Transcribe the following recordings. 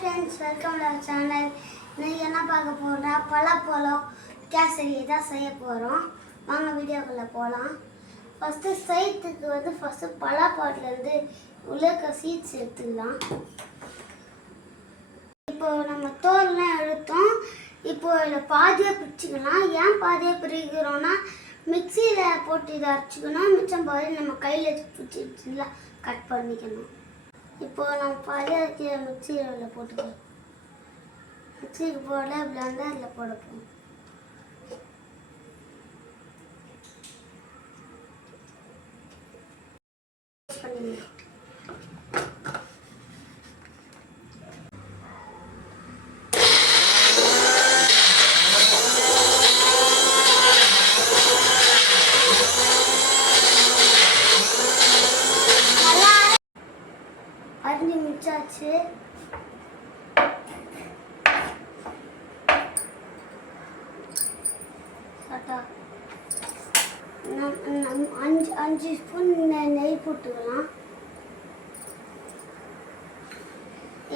friends, welcome to our channel. இன்னைக்கு என்ன பார்க்க போறோம்னா பலாப்பழம் கேசரி தான் செய்ய போறோம். வாங்க வீடியோக்குள்ள போலாம். ஃபர்ஸ்ட் செய்யறதுக்கு ஃபர்ஸ்ட் பலாப்பழத்துல இருந்து உள்ள சீட்ஸ் எடுத்துக்கலாம். இப்போ நம்ம தோல்லாம் எடுத்தோம். இப்போ இத பாதியா பிரிச்சுக்கலாம். ஏன் பாதியா பிரிக்கிறோம்னா மிக்ஸில போட்டு இத அரைச்சுக்கணும். மிச்சம் பாதி நம்ம கையில பிடிச்சிட்டு கட் பண்ணிக்கணும். இப்போ நம்ம பாதியா மிக்ஸில போட்டுக்கலாம். மிக்ஸிக்கு போட பிளெண்டர்ல போட போறோம். அரிஞ்சு மிச்சாச்சு. அஞ்சு ஸ்பூன் நெய் போட்டுக்கலாம்.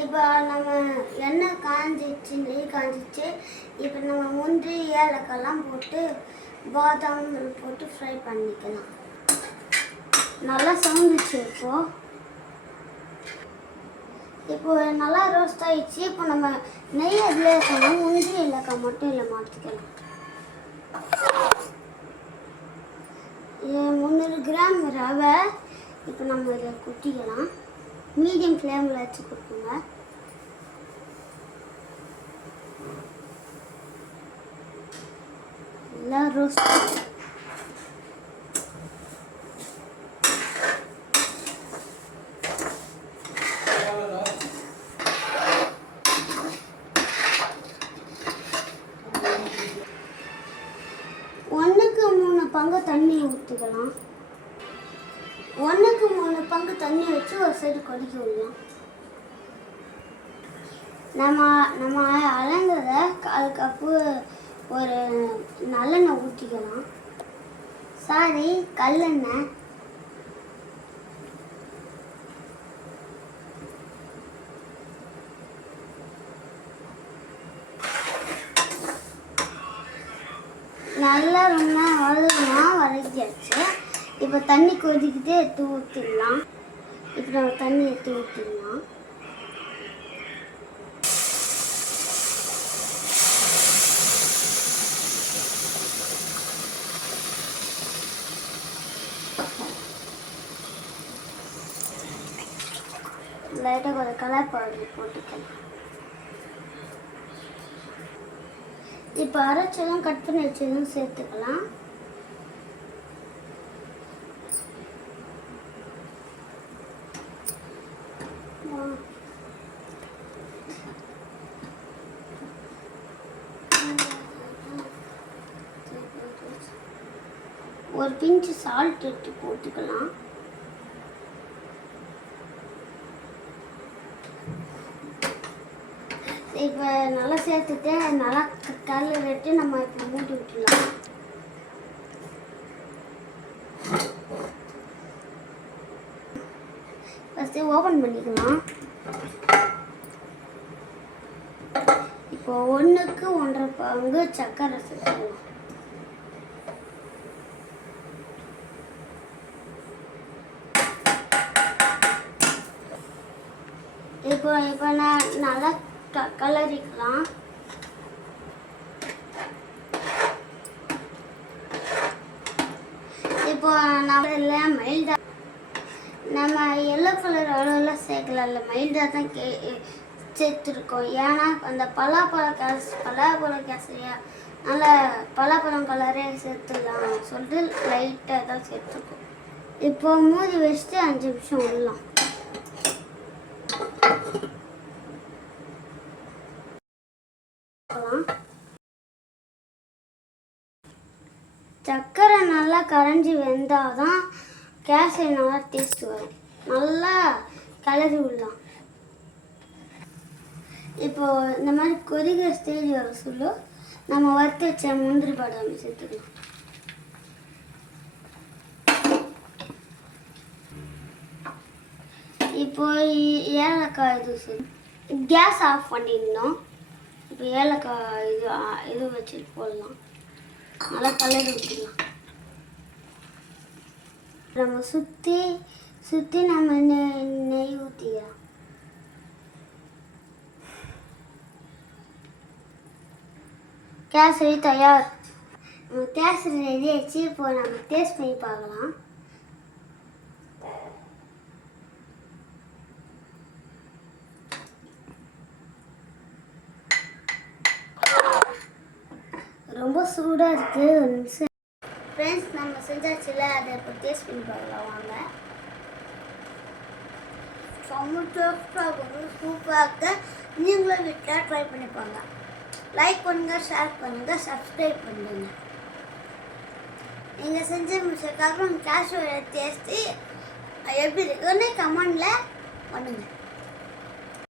இப்போ நம்ம எண்ணெய் காஞ்சிச்சு, நெய் காஞ்சிச்சு. இப்போ நம்ம முந்திரி ஏலக்காய்லாம் போட்டு பாதாம் போட்டு ஃப்ரை பண்ணிக்கலாம். நல்லா சவுந்துச்சு. இப்போ நல்லா ரோஸ்ட் ஆயிடுச்சு. இப்போ நம்ம நெய் அதில் இருக்கணும். முந்திரி ஏலக்காய் மட்டும் இல்லை மாற்றிக்கலாம். 300 கிராம் ரவை இப்போ நம்ம இதில் கொட்டிக்கலாம். மீடியம் ஃப்ளேமில் வச்சு கொடுக்குங்க. நல்லா ரோஸ்ட் பங்கு தண்ணி ஊற்றிக்கலாம். 1க்கு 3 பங்கு தண்ணி வச்சு ஒரு சைடு கொதிக்க விடலாம். நம்ம அளந்ததை 1/4 கப்பு ஒரு நல்லெண்ணெய் ஊற்றிக்கலாம். கல்லெண்ணெய். நல்லா ரொம்ப வதக்கியாச்சு. இப்போ தண்ணி கொதிக்கிட்டு எடுத்து ஊற்றிடலாம். இப்போ நம்ம தண்ணி எடுத்து ஊற்றிடலாம். லைட்டாக கொஞ்சம் கலர் பவுடர் போட்டுக்கலாம். இப்போ அரைச்சதும் கட் பண்ணி வச்சதும் சேர்த்துக்கலாம். ஒரு பிஞ்சு சால்ட் எடுத்து போட்டுக்கலாம். இப்போ நல்லா சேர்த்துட்டு நல்லா கலர் எடுத்து நம்ம இப்போ மூடி விட்டுலாம். ஃபஸ்ட்டு ஓப்பன் பண்ணிக்கலாம். இப்போ 1க்கு 1.5 பங்கு சர்க்கரை சேர்த்துக்கலாம். இப்போ நான் நல்லா கலரிக்கலாம். இப்போ நம்ம இதில் மைல்டாக நம்ம எல்லோ கலர் அவ்வளோலாம் சேர்க்கல, மைல்டாக தான் சேர்த்துருக்கோம். ஏன்னா அந்த பலாப்பழ கேசரியா நல்லா பலாப்பழம் கலரே சேர்த்துடலாம் சொல்லிட்டு லைட்டாக தான் சேர்த்துருக்கோம். இப்போ மூடி வச்சுட்டு 5 நிமிஷம் விடலாம். சர்க்கரை நல்லா கரைஞ்சி வெந்தாதான் கேசரி நல்லா டேஸ்ட் வரும். நல்லா கிளறி விடலாம். இப்போ இந்த மாதிரி கொதிக்கிற ஸ்டேஜ் வர சொல்ல நம்ம வறுத்து வச்ச முந்திரி பாதாம் சேர்த்துக்கலாம். இப்போ ஏலக்காய் ஜூஸ் கேஸ் ஆஃப் பண்ணிடணும். இப்போ ஏலக்காய் இது வச்சுட்டு போடலாம். நல்லா கலர் ஊற்றிடலாம். நம்ம சுற்றி நம்ம நெய் ஊற்றிக்கலாம். கேசரி தயார். நம்ம கேசரி ரெடி ஆச்சு. இப்போ நம்ம டேஸ்ட் பண்ணி பார்க்கலாம். ரொம்ப சூடாக இருக்குது. ஒரு நிமிஷம் ஃப்ரெண்ட்ஸ், நம்ம செஞ்சாச்சுல, அதை இப்போ டேஸ்ட் பண்ணி பார்க்கலாம் வாங்க. சூப்பராக நீங்களும் வீட்டில் ட்ரை பண்ணிப்பாங்க. லைக் பண்ணுங்கள், ஷேர் பண்ணுங்கள், சப்ஸ்கிரைப் பண்ணுங்க. நீங்கள் செஞ்ச முடிச்சதுக்கப்புறம் கேஷ்யூ டேஸ்ட்டு எப்படி இருக்குன்னு கமெண்டில் பண்ணுங்கள்.